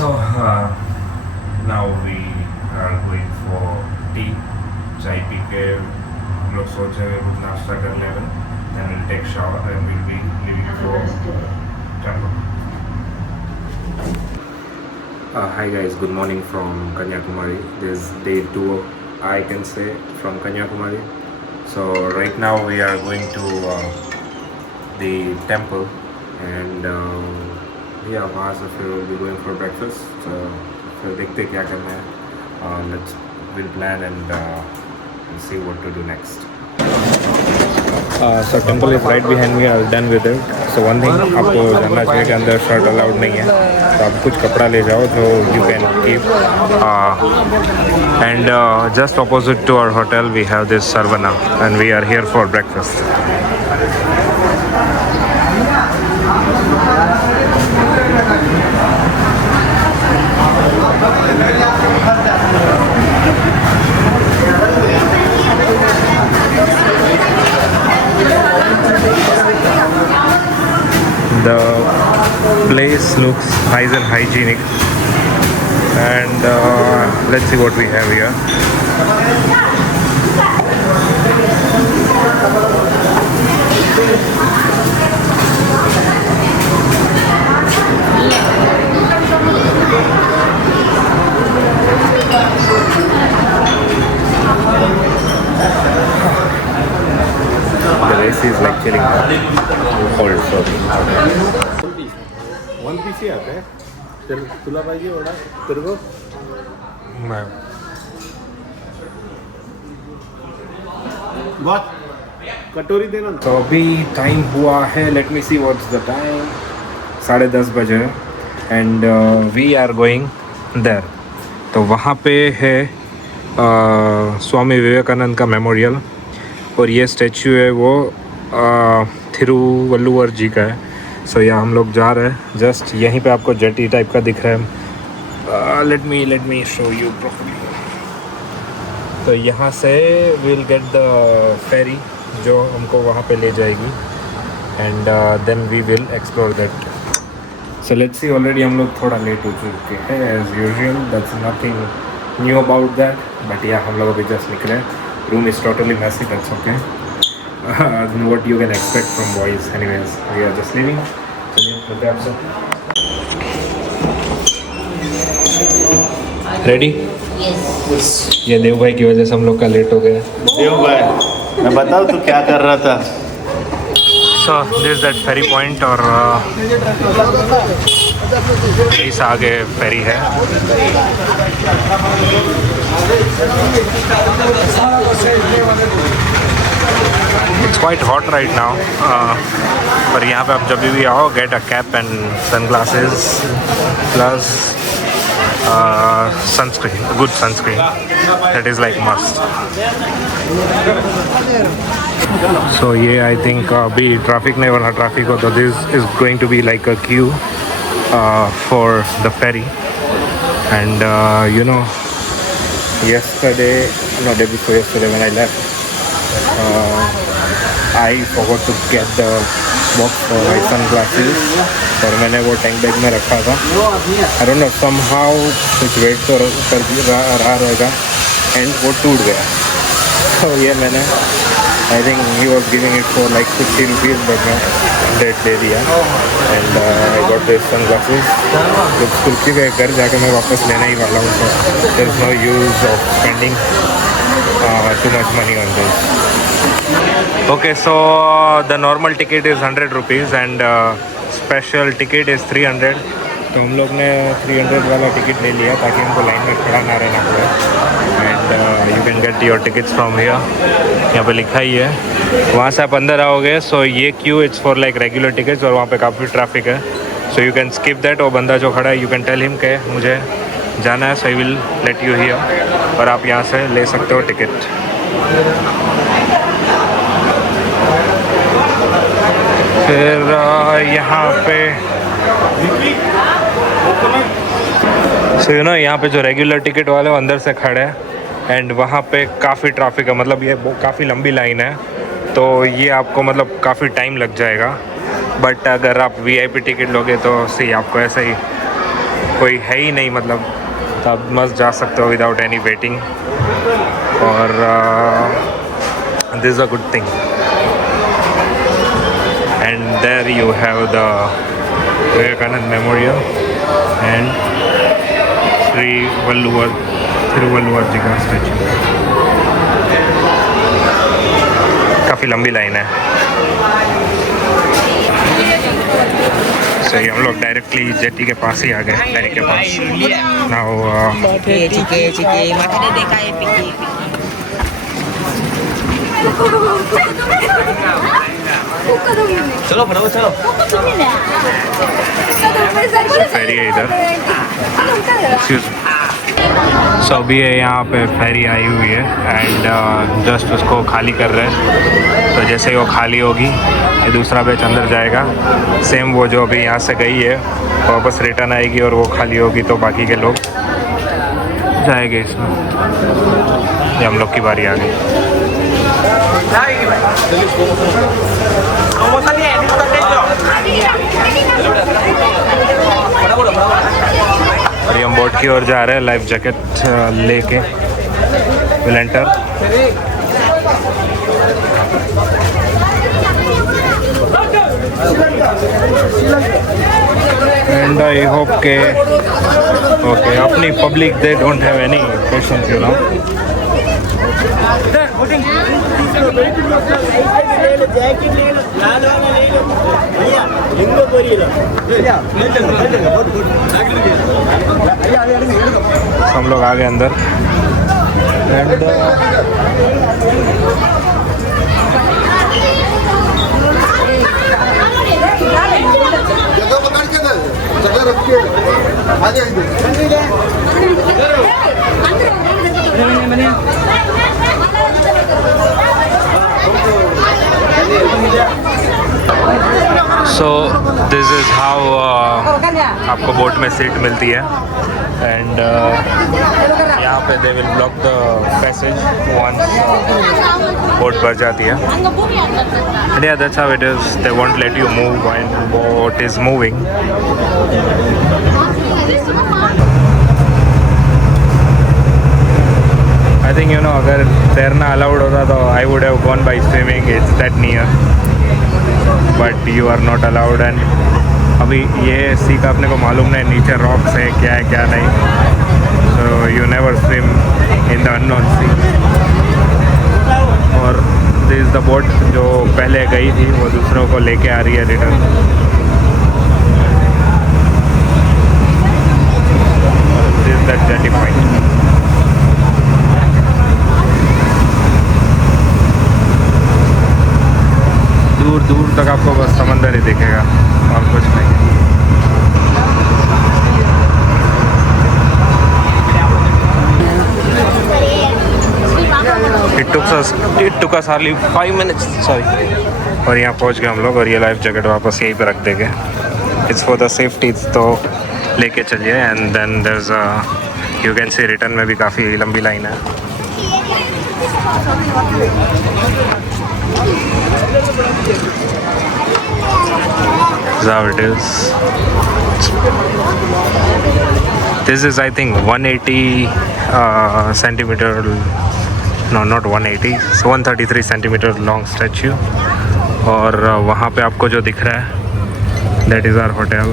So now we are going for tea. चाय पी के हम लोग सोच रहे हैं कुछ नाश्ता कर लें. Then we'll take shower and we'll be leaving for temple. Hi guys, good morning from Kanyakumari. This is day 2, I can say, from Kanyakumari. So right now we are going to the temple and yeah, वहाँ से फिर we'll be going for breakfast. So फिर देखते क्या करना है. We'll plan and see what to do next. So temple is right behind me. I was done with it. So one thing आपको जानना चाहिए कि अंदर शर्ट अलाउड नहीं है, तो आप कुछ कपड़ा ले जाओ जो you can keep. And just opposite to our hotel we have this Sarvana and we are here for breakfast. The place looks nice and hygienic, and let's see what we have here. The AC is like chilling cold, so one piece ही आता है. तुला पाहिजे एवढा तेरे को? बहुत कटोरी देना. तो अभी टाइम हुआ है, let me see what's the time. 10:30 बजे and we are going there. तो वहाँ पे है स्वामी विवेकानंद का मेमोरियल, और ये स्टैचू है वो थिरुवल्लुवर जी का है. सो यहाँ हम लोग जा रहे हैं. जस्ट यहीं पे आपको जेटी टाइप का दिख रहा है. Let me show you properly. तो यहाँ से we'll get the ferry जो हमको वहाँ पे ले जाएगी, and then we will explore that. So let's see, already हम लोग थोड़ा लेट हो चुके हैं as usual. That's nothing new about that, but yeah, हम लोग अभी just निकले. Room is totally messy, that's okay. What you can expect from boys. Anyways, we are just leaving. चलिए मिलते हैं आपसे. रेडी? ये देव भाई की वजह से हम लोग का लेट हो गया. देव भाई, मैं बताऊँ तू क्या कर रहा था? So this is that ferry point, और इस आगे फेरी है. It's quite hot right now. पर यहाँ पे आप जब भी आओ, get a cap and sunglasses plus sunscreen, good sunscreen. That is like must. So ये I think अभी ट्रैफिक नहीं बना. ट्रैफिक हो तो this is going to be like a queue for the ferry. And you know, day before yesterday when I left, I forgot to get the box for my sunglasses, और मैंने वो tank bag में रखा था. I don't know, somehow कुछ वेट तो कर रहा रहेगा एंड वो टूट गया. तो ये मैंने I think he was giving it for like 50 rupees, but मैं 100 दे दिया. And I got these sunglasses. जब कुर्सी के घर जाके मैं वापस लेना ही वाला हूँ, so there is no use of spending too much money on this. Okay, so the normal ticket is 100 rupees and special ticket is 300. तो हम लोग ने 300 वाला टिकट ले लिया ताकि हमको लाइन में खड़ा ना रहना पड़े. And you can get your tickets from here. यहाँ पे लिखा ही है. वहाँ से आप अंदर आओगे, सो ये Q it's for like regular tickets, और वहाँ पे काफ़ी ट्रैफिक है. So you can skip that. और बंदा जो खड़ा है, यू कैन टेल हिम के मुझे जाना है, so I will let you here, और आप यहाँ से ले सकते हो टिकट. फिर यहाँ पे सो यहाँ पे जो रेगुलर टिकट वाले वो अंदर से खड़े हैं, एंड वहाँ पे काफ़ी ट्रैफिक है. मतलब ये काफ़ी लंबी लाइन है, तो ये आपको मतलब काफ़ी टाइम लग जाएगा. बट अगर आप वीआईपी टिकट लोगे तो सही आपको ऐसा ही कोई है ही नहीं, मतलब तब मस्त जा सकते हो विदाउट एनी वेटिंग. और this is a good thing. And there you have the Vivekananda memorial and Shri Thiruvalluvar ji का स्टैचू. काफ़ी लंबी लाइन है. सही, हम लोग डायरेक्टली जेटी के पास ही आ गए, फेरी के पास. नाउ चलो फटाफट चलो. फेरी है इधर. सो अभी है यहाँ पे फेरी आई हुई है एंड जस्ट उसको खाली कर रहे हैं. तो जैसे ही वो खाली होगी ये दूसरा बैच अंदर जाएगा. सेम वो जो अभी यहाँ से गई है वापस रिटर्न आएगी और वो खाली होगी तो बाकी के लोग जाएंगे इसमें. ये हम लोग की बारी आ गई. अभी हम बोट की ओर जा रहे हैं. लाइफ जैकेट लेके will enter. And I hope के ओके अपनी public they don't have any question, you know. हम लोग आ गए अंदर एंड जगह पकड़ के दे, जगह रख के आ जाएंगे. सो दिस इज़ हाउ आपको बोट में सीट मिलती है. एंड यहाँ पे they will block the passage once boat भर जाती है. एंड या that's how it is. They won't let you move when boat is moving. I think you know अगर तैरना अलाउड होता तो I would have gone by swimming. It's that near but you are not allowed. And अभी ये सी का अपने को मालूम नहीं नीचे रॉक्स है क्या है क्या नहीं. So you never swim in the unknown sea. और दिस इज़ द बोट जो पहले गई थी वो दूसरों को लेके आ रही है return. This is that jetty point. दूर दूर तक आपको बस समंदर ही दिखेगा और कुछ नहीं. It took us hardly 5 minutes. Sorry. और यहाँ पहुँच गए हम लोग और ये लाइफ जैकेट वापस यहीं पे रख देंगे. इट्स फॉर द सेफ्टी, तो लेके चलिए. And then there is you can see return में भी काफ़ी लंबी लाइन है. How it is. This is I think 180 centimeter. No, not 180. It's 133 centimeter long statue. और वहाँ पे आपको जो दिख रहा है that is our hotel.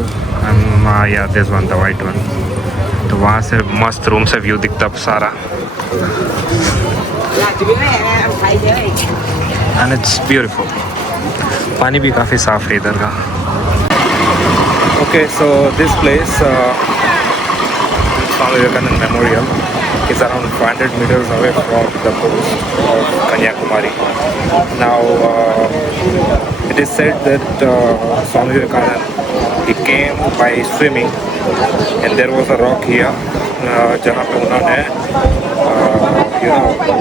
Yeah, this one, the white one. तो वहाँ से मस्त रूम से व्यू दिखता सारा. And it's beautiful. पानी भी काफ़ी साफ है इधर का. Okay, so this place, Swami Vivekananda Memorial, is around 500 meters away from the coast of Kanyakumari. Now, it is said that Swami Vivekananda, he came by swimming, and there was a rock here, जहाँ पे उन्होंने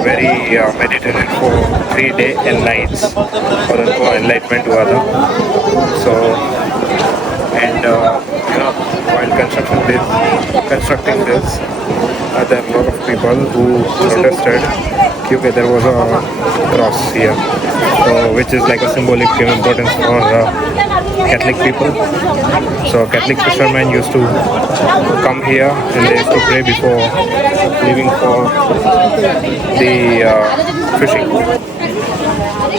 very meditated for 3 days and nights और उनको enlightenment हुआ था. So and while constructing this there are a lot of people who protested because there was a cross here. so which is like a symbolic importance for Catholic people. So Catholic fishermen used to come here and they used to pray before leaving for the fishing.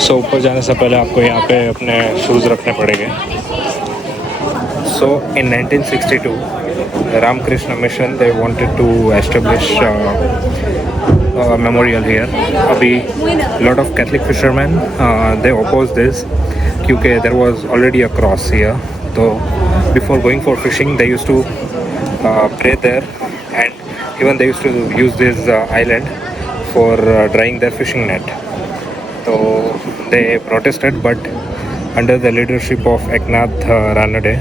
So ऊपर जाने से पहले आपको यहाँ पे अपने शूज़ रखने पड़ेंगे. So in 1962, the Ramakrishna Mission, they wanted to establish a memorial here. Abhi lot of Catholic fishermen they opposed this क्योंकि there was already a cross here. So before going for fishing, they used to pray there, and even they used to use this island for drying their fishing net. So they protested, but under the leadership of Eknath Ranade,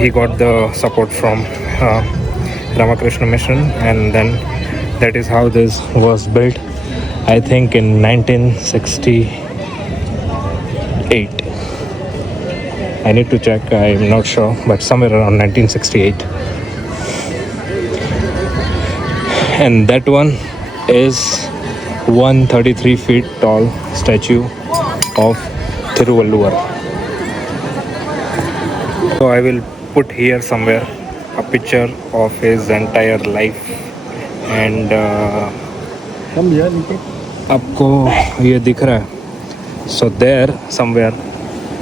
he got the support from Ramakrishna Mission, and then that is how this was built. I think in 1968. I need to check, I'm not sure, but somewhere around 1968. And that one is 133 feet tall statue of Thiruvalluvar. So I will put here somewhere a picture of his entire life, and आपको ये दिख रहा है. So there somewhere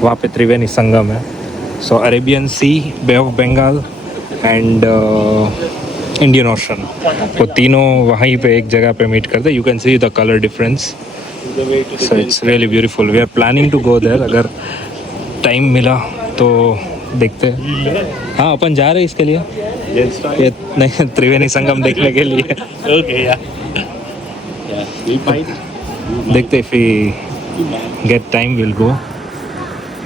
वहाँ पे त्रिवेणी संगम है. So Arabian Sea, Bay of Bengal and Indian Ocean, वो तीनों वहीं पे एक जगह पे मीट करते. You can see the color difference. So it's really beautiful. We are planning to go there. अगर टाइम मिला तो देखते हैं. हाँ, अपन जा रहे हैं इसके लिए. ये नहीं, त्रिवेणी संगम देखने के लिए. Okay, yeah. We might. देखते if we get time we'll go.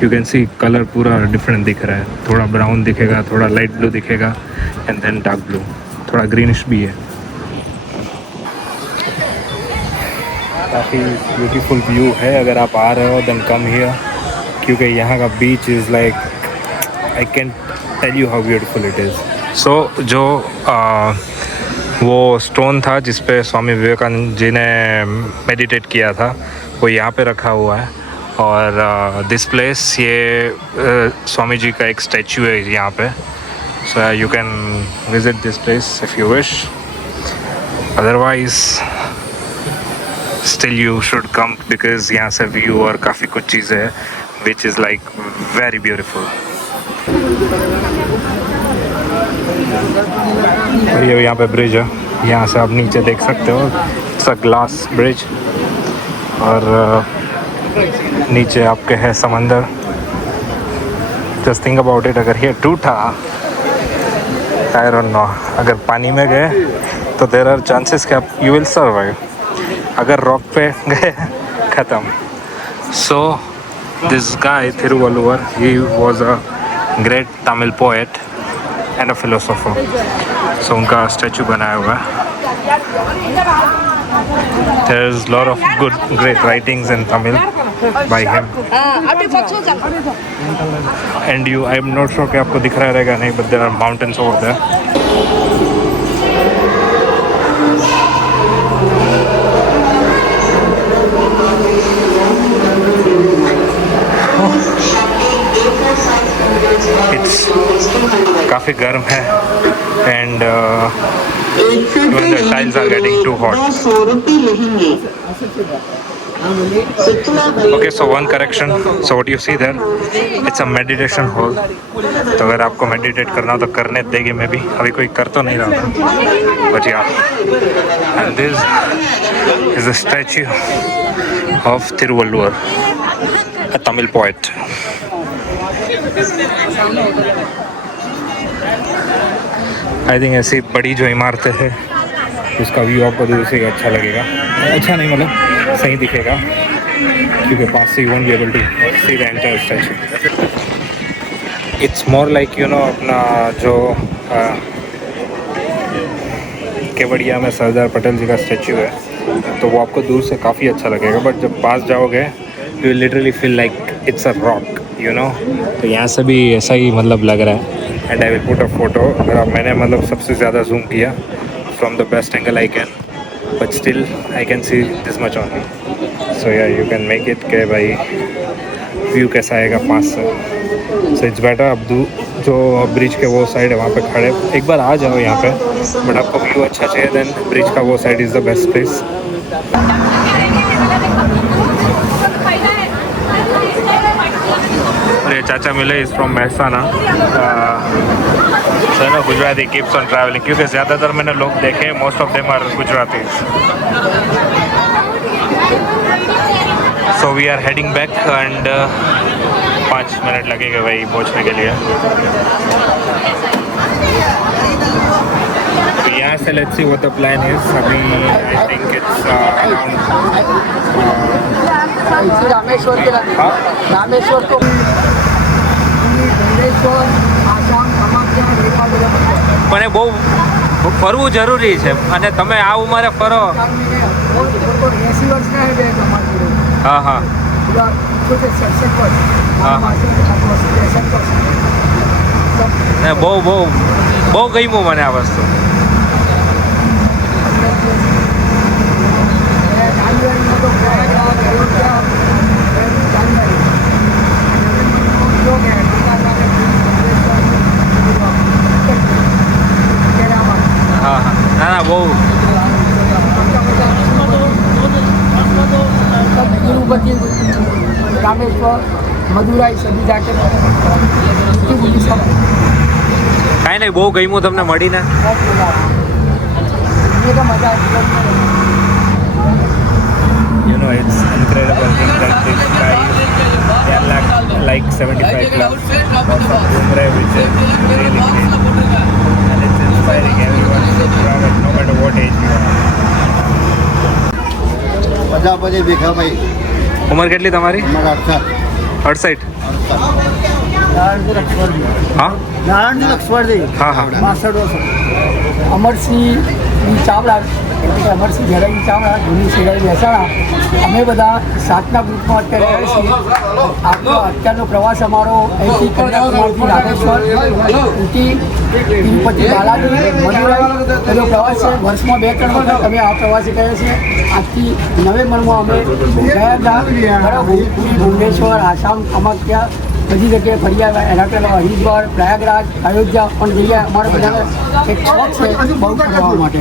You can see color पूरा different दिख रहा है. थोड़ा brown दिखेगा, थोड़ा light blue दिखेगा, and then dark blue. थोड़ा greenish भी है. काफ़ी beautiful view है. अगर आप आ रहे हो then come here, क्योंकि यहाँ का beach is like I can't tell you how beautiful it is. So जो वो स्टोन था जिस पे स्वामी विवेकानंद जी ने मेडिटेट किया था, वो यहाँ पे रखा हुआ है. और दिस प्लेस, ये स्वामी जी का एक स्टैचू है यहाँ पे. So you can visit this place if you wish. Otherwise still you should come, because यहाँ से व्यू और काफ़ी कुछ चीज़ें हैं which is like very beautiful. ये यहाँ पे ब्रिज है, यहाँ से आप नीचे देख सकते हो. इट्स अ ग्लास ब्रिज, और नीचे आपके है समंदर. जस्ट थिंक अबाउट इट, अगर ये टूटा, आई डोंट नो, अगर पानी में गए तो देयर आर चांसेस कि आप यू विल सर्वाइव. अगर रॉक पे गए, ख़त्म. So this guy Thiruvalluvar, he was a great Tamil poet and a philosopher. So उनका स्टैचू बनाया हुआ है. There is a lot of good, great writings in Tamil by him. And you, I'm not sure कि आपको दिख रहा रहेगा नहीं, but there are mountains over there. It's काफ़ी गर्म है, and even the tiles are getting too hot. Okay, so one correction. So what you see there, it's a meditation hall. तो अगर आपको meditate करना हो तो करने देगी. मैं भी अभी कोई कर तो नहीं रहा था, but yeah. And this is a statue of Thiruvalluvar, a Tamil poet. I think ऐसी बड़ी जो इमारतें हैं उसका व्यू आपको दूर से अच्छा लगेगा. अच्छा नहीं, मतलब सही दिखेगा, क्योंकि पास से you won't be able to see the entire statue. It's more like you know अपना जो केवड़िया में सरदार पटेल जी का स्टैचू है, तो वो आपको दूर से काफ़ी अच्छा लगेगा, बट जब पास जाओगे you literally feel like it's a rock, you know. तो यहाँ से भी ऐसा ही मतलब लग रहा है. And I will put a photo. अगर आप, मैंने मतलब सबसे ज़्यादा जूम किया from the best angle I can, but still I can see this much only. So so या यू कैन मेक इट के भाई व्यू कैसा आएगा 5 से. सो इट्स बेटर अब जो ब्रिज के वो साइड है वहाँ पे खड़े एक बार आ जाओ यहाँ पे, बट आपको व्यू अच्छा चाहिए देन ब्रिज का वो side is the best place. ये चाचा मिले इज़ फ्रॉम महसाना. चलो गुजराती कीप्स ऑन ट्रैवलिंग, क्योंकि ज़्यादातर मैंने लोग देखे most of them are Gujarati. So we are heading back and 5 minute लगेगा भाई पहुंचने के लिए. तो यहाँ से let's see what the plan is. अभी I think it's around Rameshwar के रामेश्वर को મને બહુ ફરવું જરૂરી છે અને તમે આ ઉંમરે ફરો. 80 વર્ષના હે બે કમાતી. હા હા પૂરા 67 વર્ષ. હા હા ને બહુ બહુ બહુ ગમ્યું મને આ વસ્તુ. હા હા ના ના બહુ तिरुपति रामेश्वर मदुराई सभी जाके કાંઈ નહીં, બહુ ગમ્યું તમને મળીને. मजा You know, it's incredible thing that this guy, they are like 75 plus of Umrah, which is really great. And it's inspiring everyone to travel, no matter what age you are. બધા પછી ભેગા ભાઈ ઉંમર કેટલી તમારી? અમારા 68. હા નારાયણજી લક્ષ્મણજી હા હા 62 વર્ષ અમરસિંહ ચાવડા એટલે કે અમરસિંહ ઝેરાજી ચાવડા જૂની શેરાઈ મહેસાણા અમે બધા 7ના ગ્રુપમાં અત્યારે આવ્યા છીએ. અત્યારનો પ્રવાસ અમારો અહીંથી કન્યાકુમારીથી રામેશ્વર ઊટી તિરુપતિ બાલાજી મદુરાઈ બધો પ્રવાસ છે. વર્ષમાં 2-3 વખત અમે આ પ્રવાસે ગયા છીએ. આજથી નવેમ્બરમાં અમે ગયા હતા બરાબર ભુવનેશ્વર આસામ કામાખ્યા બધી જગ્યાએ ફરી આવ્યા. એના પહેલાં હરિદ્વાર પ્રયાગરાજ અયોધ્યા પણ જઈએ. અમારા બધાને એક શોખ છે બહુ ફરવા માટે.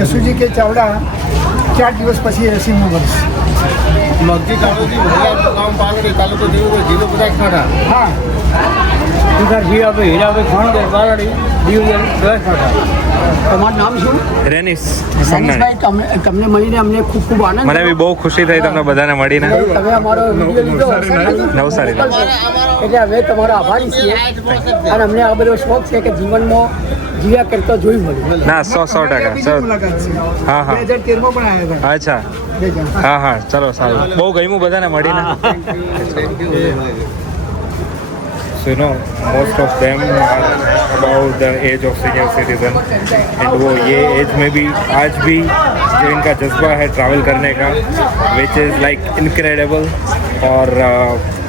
જસુજી કે ચાવડા 4 દિવસ પછી 80 વર્ષ મગજી તાલુકી ગામ પાલડી તાલુકો જીરો બધા ખાડા હા હીરાભાઈ ખાણોદર પાલડી તમારું નામ શું? રેનિસ રમેશભાઈ, તમને મળીને અમને ખૂબ ખૂબ આનંદ. મને બી બહુ ખુશી થઈ તમને બધાને મળીને. તમે અમારો વિડીયો લીધો નવસારી એટલે અમે તમારો આભારી છીએ અને અમને આ બધો શોખ છે કે જીવનમાં જીવ્યા કરતો જોઈ મળ્યું. ના 100% હા હા 2013માં પણ આવ્યા અચ્છા હા હા ચલો સારું, બહુ ગમ્યું બધાને મળીને. So you know, most of them are about the age of senior citizen and वो ये एज में भी आज भी जो इनका जज्बा है ट्रैवल करने का which is like incredible. और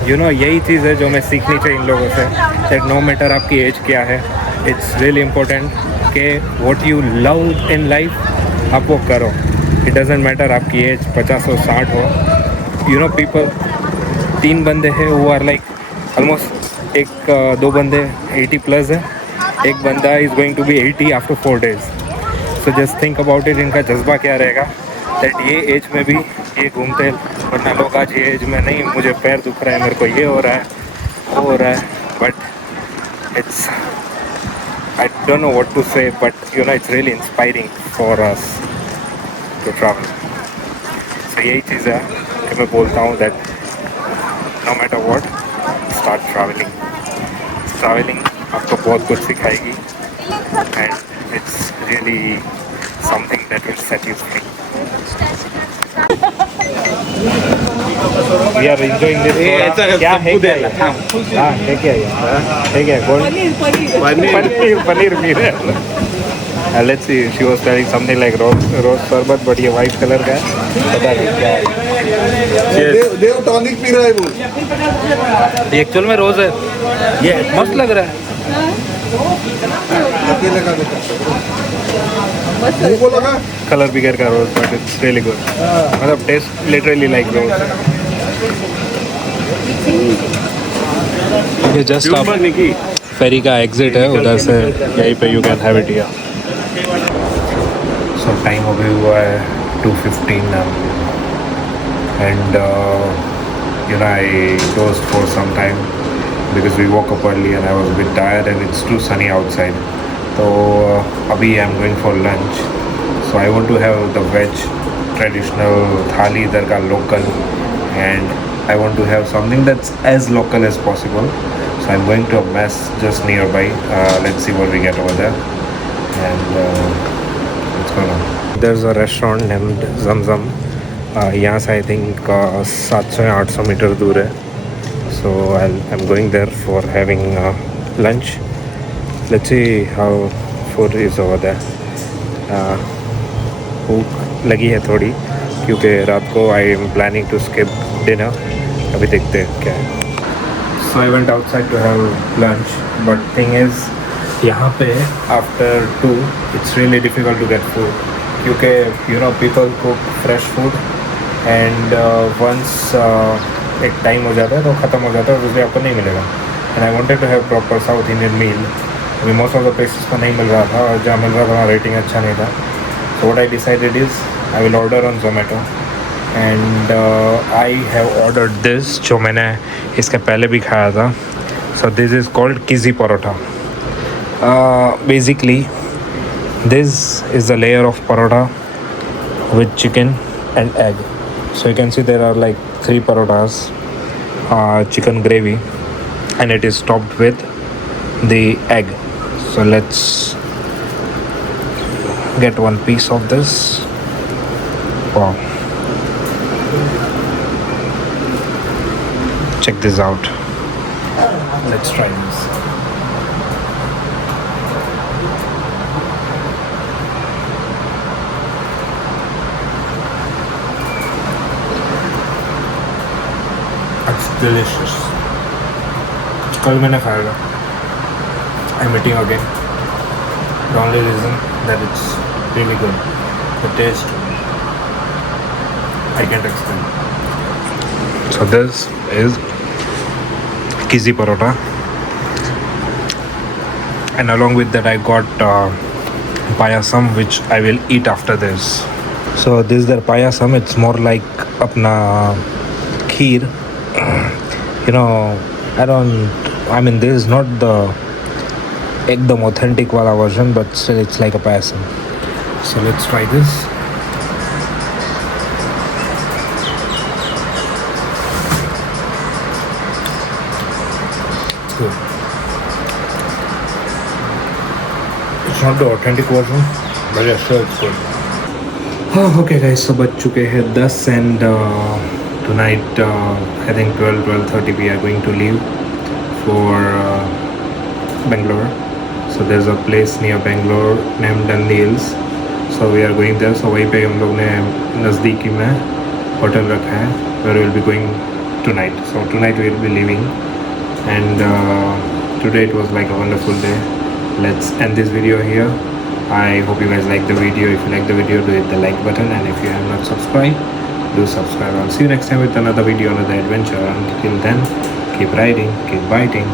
you know यही चीज़ है जो हमें सीखनी चाहिए इन लोगों से that no matter आपकी एज क्या है it's really important कि what you love in life आप वो करो. It doesn't matter आपकी एज 50 हो 60 हो. You know people 3 बंदे हैं who are like almost एक 2 बंदे 80 प्लस है, एक बंदा is going to be 80 after 4 days. So just think about it, इनका जज्बा क्या रहेगा दैट ये एज में भी ये घूमते, वरना लोग आज ये एज में नहीं मुझे पैर दुख रहा है, मेरे को ये हो रहा है वो हो रहा है. But it's I don't know what to say, but you know it's really inspiring for us to travel. So यही चीज़ है कि मैं बोलता हूँ that no matter what start travelling. Travelling आपको बहुत कुछ सिखाएगी and it's really something that will set you free. We are enjoying this. क्या है क्या ये? हाँ है क्या ये? है क्या कौन? पनीर भी है. Let's see. She was telling something like rose शरबत, but ये white कलर का है. पता नहीं क्या है. देव टॉनिक पी रहा है वो. ये एक्चुअल में रोज है. ये मस्त लग रहा है. अकेले का देखा वो बोला का Color bigger का rose, but it's really good. मतलब taste literally like rose. ये just आप फेरी का एग्जिट है उधर से यहीं पे you can have it here. सो टाइम अभी हुआ है 2:15 now. And you know, I dozed for some time because we woke up early and I was a bit tired and it's too sunny outside. So abhi I'm going for lunch. So I want to have the veg traditional thali idhar ka local, and I want to have something that's as local as possible. So I'm going to a mess just nearby. Let's see what we get over there. And what's going on? There's a restaurant named Zamzam. यहाँ से I think 700 या 800 metre दूर है. So I am going there for having lunch. Let's see how food is over there. भूख लगी है थोड़ी क्योंकि रात को I am planning to skip dinner. अभी देखते हैं क्या है. So I went outside to have lunch, but thing is यहाँ पे after 2 it's really difficult to get food क्योंकि you know people cook fresh food and once एक time हो जाता है तो ख़त्म हो जाता है और उसलिए आपको नहीं मिलेगा. And I wanted to have proper South Indian meal. अभी मोस्ट ऑफ द प्लेसेस पर नहीं मिल रहा था और जहाँ मिल रहा था वहाँ रेटिंग अच्छा नहीं था. So what I decided is I will order on Zomato. And I have ordered this जो मैंने इसके पहले भी खाया था. So this is called kizhi parotta. Basically this is the layer of parota with chicken and egg. So you can see there are like 3 parotas, chicken gravy, and it is topped with the egg. So let's get one piece of this. Wow, check this out. Let's try this. Delicious. कल मैंने खाया था. I'm eating again. The only reason that it's really good. The taste I can't explain. So this is kizi parota, and along with that I got payasam, which I will eat after this. So this is their payasam. It's more like apna kheer. You know, I mean this is not the ekdam authentic wala version, but still it's like a payasam. So let's try this. It's good. It's not the authentic version, but yeah, sure it's good. Okay guys, so बज चुके हैं 10 and tonight I think 12:30 we are going to leave for Bangalore. So there's a place near Bangalore named Dundee Hills. So we are going there. So वहीं पे हम लोग ने नज़दीकी में होटल रखा है where we will be going tonight. So tonight we will be leaving, and today it was like a wonderful day. Let's end this video here. I hope you guys like the video. If you like the video, do hit the like button, and if you have not subscribed, do subscribe. I'll see you next time with another video, another adventure. Until then, keep riding, keep biting.